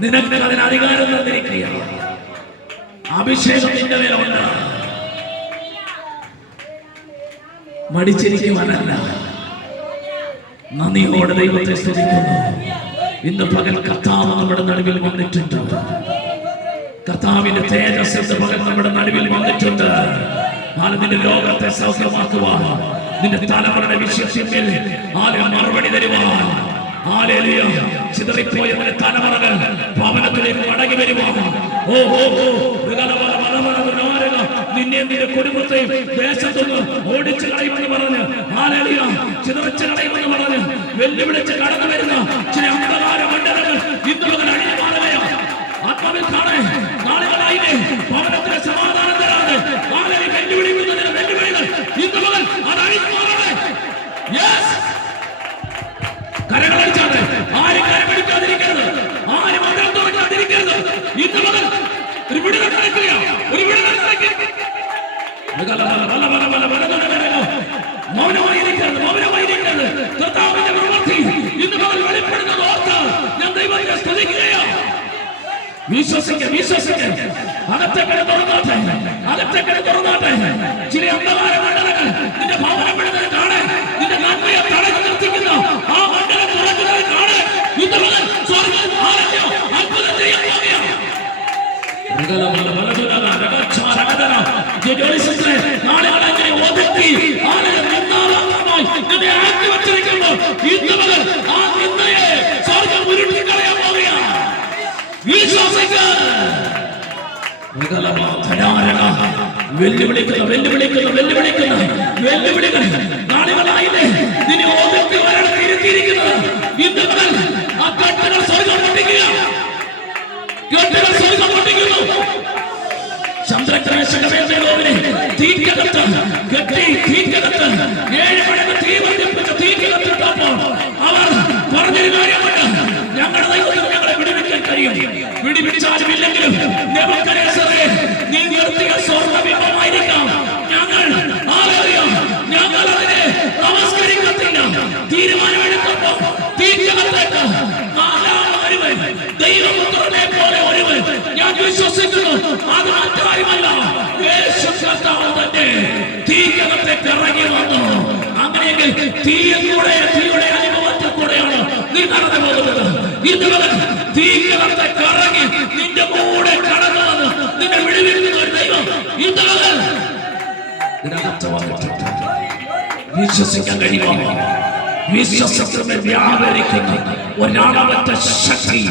നിനക്ക് അതിന് അധികാരം തന്നിരിക്കുക. അഭിഷേകം നിന്റെ മേലുണ്ട്. മടിച്ചിരിക്കുവാനല്ല, നന്ദിയോടെ ദൈവത്തെ സ്തുതിക്കുന്നു. ഇന്ന് പകൽ കർത്താവ് നമ്മുടെ നടുവിൽ വന്നിട്ടുണ്ട്. കർത്താവിന്റെ തേജസ് ഇന്ന് പകൽ നമ്മുടെ നടുവിൽ വന്നിട്ടുണ്ട്. നിന്റെ ലോകത്തെ സൗഖ്യമാക്കുവാൻ, നിന്റെ തലമുറയുടെ വിശ്വസിപ്പിൽ മറുപടി തരുവാൻ, ചിതറിപ്പോയവന്റെ തലമുറകൾ ഭവനത്തിലേക്ക് മടങ്ങി വരുവാൻ, നിന്നെ നിന്റെ കുടുംബത്തെയും ദേശത്തൊന്ന് ഓടിച്ചു കളയുമെന്ന് പറഞ്ഞ്, ചിതറിച്ചു കളയുമെന്ന് പറഞ്ഞ് വെല്ലുവിളിച്ച് കടന്നു വരുന്ന ചില അന്ധകാര മണ്ഡലങ്ങൾ ഇന്ന് അഴിഞ്ഞു മാറുകയാണ്. ആത്മാവിൽ കാണേ, നാളുകളായില്ലേ ഭവനത്തിന് സമാധാനം തരാതെ വെല്ലുവിളിക്കുന്നതിന് വെല്ലുവിളികൾ ഇന്ന് മകൻ അത് അഴിഞ്ഞു മാറണേ. കരകളടിച്ചാതെ ആരും കരമെടുക്കാതിരിക്കരുത്, ആരും മന്ത്രം തുറക്കാതിരിക്കരുത്. ഇന്ന് മകൻ ഒരു വിടുതൽ നടക്കുക, ഒരു വിടുതൽ മൗനമായിരിക്കരുത്, മൗനമായിരിക്കരുത്. കർത്താവിന്റെ പ്രവൃത്തി ഇന്ന് മകൻ വെളിപ്പെടുന്നത് ഓർത്ത് ഞാൻ ദൈവത്തെ സ്തുതിക്കുകയാണ്. വിശ്വസിക്കുക, വിശ്വസിക്കുക. അകത്തേക്കടെ തുറന്നാട്ടെ, അകത്തേക്കടെ തുറന്നാട്ടെ. ചില അന്ധകാര മണ്ഡലങ്ങൾ നിന്റെ ഭവനം വിടുന്നത് കാണാൻ, നിന്റെ നന്മയെ തടഞ്ഞു നിർത്തിക്കുന്ന ആ മണ്ഡലം തുറക്കുന്നത് കാണാൻ ഇന്ന് മകൻ സ്വർഗ്ഗം അത്ഭുതം ചെയ്യാൻ പോവുകയാണ്. നാളുകളെ ഒതുക്കി നിന്നാളായി നിന്നെ ആക്കി വച്ചിരിക്കുമ്പോൾ ഇന്ന് മകൻ ആ നിന്നയെ സ്വർഗ്ഗം ഉരുട്ടിക്കളയാൻ പോവുകയാണ്. വെല്ലുവിളിക്കുന്ന വെല്ലുവിളിക്കുന്ന വെല്ലുവിളിക്കുന്ന വെല്ലുവിളികൾ നാളുകളായില്ലേ നിന്നെ ഒതുക്കി വരണം തിരുത്തിയിരിക്കുന്നത്. ഇന്ന് മുതൽ ആ കെട്ടുകൾ സ്വർഗ്ഗം പൊട്ടിക്കുക, കെട്ടുകൾ സ്വർഗ്ഗം പൊട്ടിക്കുന്നു. തീക്കകത്ത് കെട്ടി, തീക്കകത്ത് 7 മടങ്ങ് തീ വർദ്ധിപ്പിച്ച തീക്കകത്തിട്ടപ്പോൾ അവർ പറഞ്ഞൊരു കാര്യമുണ്ട്, ഞങ്ങളുടെ ദൈവത്തിന് ഞങ്ങളെ വിടുവിക്കാൻ കഴിയും. വിടിപിടിച്ചാലും ഇല്ലെങ്കിലും നീ നിർത്തിയ സ്വർണ്ണബിംബമായിരിക്കാം, ഞങ്ങൾ ഞങ്ങൾ അതിനെ നമസ്കരിക്കത്തില്ല. തീരുമാനമെടുക്കുമ്പോൾ തീക്കകത്തേക്ക് ദൈവപുത്രനെ പോലെ ഒരുവൻ ഞാൻ വിശ്വസിക്കുന്നു. അത് മറ്റാരുമല്ല, യേശു കർത്താവ് തന്നെ തീക്കകത്തേക്ക് ഇറങ്ങി വന്നു. അങ്ങനെയെങ്കിൽ തീയുടെ അനുഭവത്തിൽ കൂടെയാണ് നീ കടന്നു പോകുന്നത്. ഇതുവരെ തീക്കകത്തേക്ക് ഇറങ്ങി നിന്റെ കൂടെ കടന്നു വന്ന് നിന്നെ വിടുവിക്കുന്ന ഒരു ദൈവം ഇതുവരെ ഇതിനകത്ത് വന്നിട്ടുണ്ട്. വിശ്വസിക്കാൻ കഴിയുമോ? വിശ്വസിക്കുന്ന വ്യാപരിക്കുന്ന ഒരാളവറ്റ ശക്തി